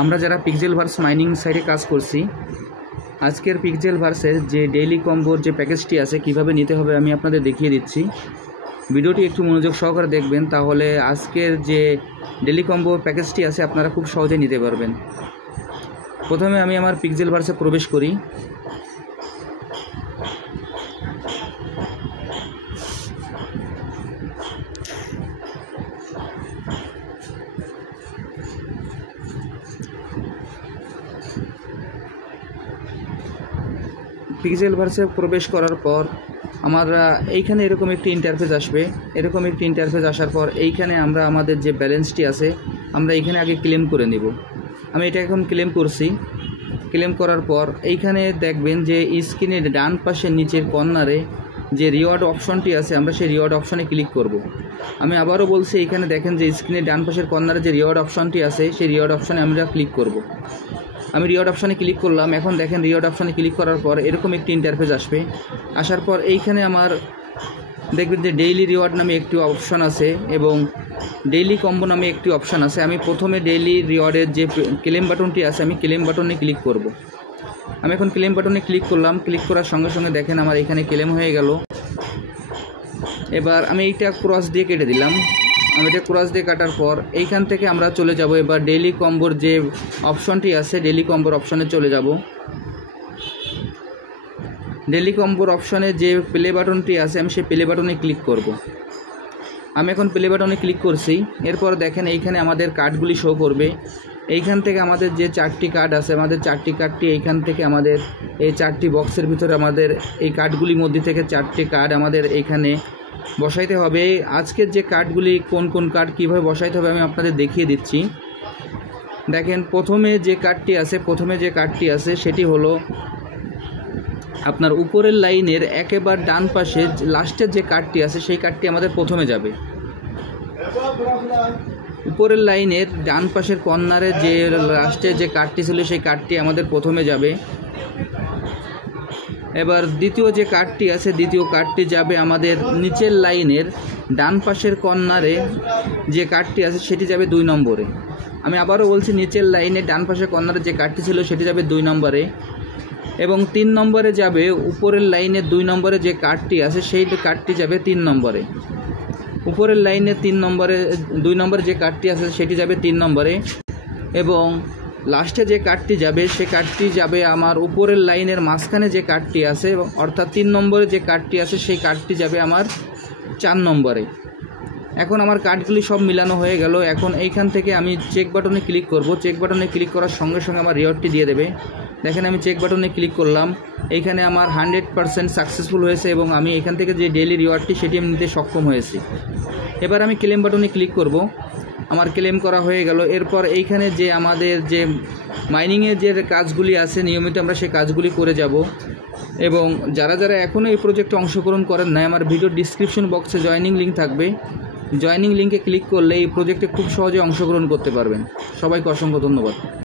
আমরা যারা পিক্সেলভার্স মাইনিং সাইটে কাজ করছি, আজকের পিক্সেলভার্সের যে ডেইলি কম্বোর যে প্যাকেজটি আছে কিভাবে নিতে হবে আমি আপনাদের দেখিয়ে দিচ্ছি। ভিডিওটি একটু মনোযোগ সহকারে দেখবেন, তাহলে আজকের যে ডেইলি কম্বো প্যাকেজটি আছে আপনারা খুব সহজে নিতে পারবেন। প্রথমে আমি আমার পিক্সেলভার্সে প্রবেশ করি। পিক্সেলভার্সে প্রবেশ করার পর আমরা এইখানে এরকম একটি ইন্টারফেস আসবে। এরকম একটি ইন্টারফেস আসার পর এইখানে আমরা আমাদের যে ব্যালেন্সটি আছে আমরা এইখানে আগে ক্লেম করে নেব। আমি এটা এখন ক্লেম করছি। ক্লেম করার পর এইখানে দেখবেন যে স্ক্রিনের ডান পাশের নিচের কর্নারে যে রিওয়ার্ড অপশনটি আছে আমরা সেই রিওয়ার্ড অপশনে ক্লিক করব। আমি আবারও বলছি, এইখানে দেখেন যে স্ক্রিনের ডান পাশের কর্নারে যে রিওয়ার্ড অপশনটি আছে সেই রিওয়ার্ড অপশনে আমরা ক্লিক করব। আমি রিওয়ার্ড অপশানে ক্লিক করলাম। এখন দেখেন রিওয়ার্ড অপশানে ক্লিক করার পর এরকম একটি ইন্টারফেস আসবে। আসার পর এইখানে আমার দেখবেন যে ডেইলি রিওয়ার্ড নামে একটি অপশান আছে এবং ডেইলি কম্বো নামে একটি অপশান আছে। আমি প্রথমে ডেইলি রিওয়ার্ডের যে ক্লেম বাটনটি আছে আমি ক্লেম বাটনে ক্লিক করব। আমি এখন ক্লেম বাটনে ক্লিক করলাম। ক্লিক করার সঙ্গে সঙ্গে দেখেন আমার এখানে ক্লেম হয়ে গেল। এবার আমি এইটা ক্রস দিয়ে কেটে দিলাম। আমি এটা ক্রস দিয়ে কাটার পর এইখান থেকে আমরা চলে যাব এবার ডেইলি কম্বোর যে অপশনটি আছে ডেইলি কম্বোর অপশনে চলে যাব। ডেইলি কম্বোর অপশনে যে প্লে বাটনটি আছে আমি সেই প্লে বাটনে ক্লিক করব। আমি এখন প্লে বাটনে ক্লিক করছি। এরপর দেখেন এইখানে আমাদের কার্ডগুলি শো করবে। এইখান থেকে আমাদের যে 4টি কার্ড আছে আমাদের 4টি কার্ডটি এইখান থেকে আমাদের এই 4টি বক্সের ভিতরে আমাদের এই কার্ডগুলির মধ্যে থেকে 4টি কার্ড আমাদের এইখানে বসাইতে হবে। আজকের যে কার্ডগুলি কোন কোন কার্ড কীভাবে বসাইতে হবে আমি আপনাদের দেখিয়ে দিচ্ছি। দেখেন প্রথমে যে কার্ডটি আছে সেটি হলো আপনার উপরের লাইনের একেবারে ডান পাশে লাস্টের যে কার্ডটি আছে সেই কার্ডটি আমাদের প্রথমে যাবে। উপরের লাইনের ডান পাশের কর্নারে যে লাস্টের যে কার্ডটি ছিল সেই কার্ডটি আমাদের প্রথমে যাবে। এবার দ্বিতীয় যে কার্ডটি আছে দ্বিতীয় কার্ডটি যাবে আমাদের নিচের লাইনের ডান পাশের কর্নারে যে কার্ডটি আছে সেটি যাবে 2 নম্বরে। আমি আবারও বলছি, নিচের লাইনের ডান পাশের কর্নারে যে কার্ডটি ছিল সেটি যাবে 2 নম্বরে এবং 3 নম্বরে যাবে উপরের লাইনের 2 নম্বরে যে কার্ডটি আছে সেই কার্ডটি যাবে 3 নম্বরে। উপরের লাইনের 3 নম্বরে 2 নম্বরে যে কার্ডটি আছে সেটি যাবে 3 নম্বরে এবং লাস্টে যে কার্ডটি যাবে সে কার্ডটি যাবে আমার উপরের লাইনের মাঝখানে যে কার্ডটি আছে অর্থাৎ 3 নম্বরে যে কার্ডটি আছে সেই কার্ডটি যাবে আমার 4 নম্বরে। এখন আমার কার্ডগুলি সব মিলানো হয়ে গেল। এখন এইখান থেকে আমি চেক বাটনে ক্লিক করব। চেক বাটনে ক্লিক করার সঙ্গে সঙ্গে আমার রিওয়ার্ডটি দিয়ে দেবে। দেখেন আমি চেক বাটনে ক্লিক করলাম। এইখানে আমার 100% সাকসেসফুল হয়েছে এবং আমি এখান থেকে যে ডেইলি রিওয়ার্ডটি সেটি আমি নিতে সক্ষম হয়েছি। এবার আমি ক্লেম বাটনে ক্লিক করব। আমার ক্লেম করা হয়ে গেল। এরপর এইখানে যে আমাদের যে মাইনিংয়ের যে কাজগুলি আছে নিয়মিত আমরা সেই কাজগুলি করে যাব এবং যারা যারা এখনও এই প্রজেক্টে অংশগ্রহণ করেন নাই আমার ভিডিওর ডিসক্রিপশন বক্সে জয়েনিং লিঙ্ক থাকবে। জয়েনিং লিঙ্কে ক্লিক করলে এই প্রজেক্টে খুব সহজে অংশগ্রহণ করতে পারবেন। সবাইকে অসংখ্য ধন্যবাদ।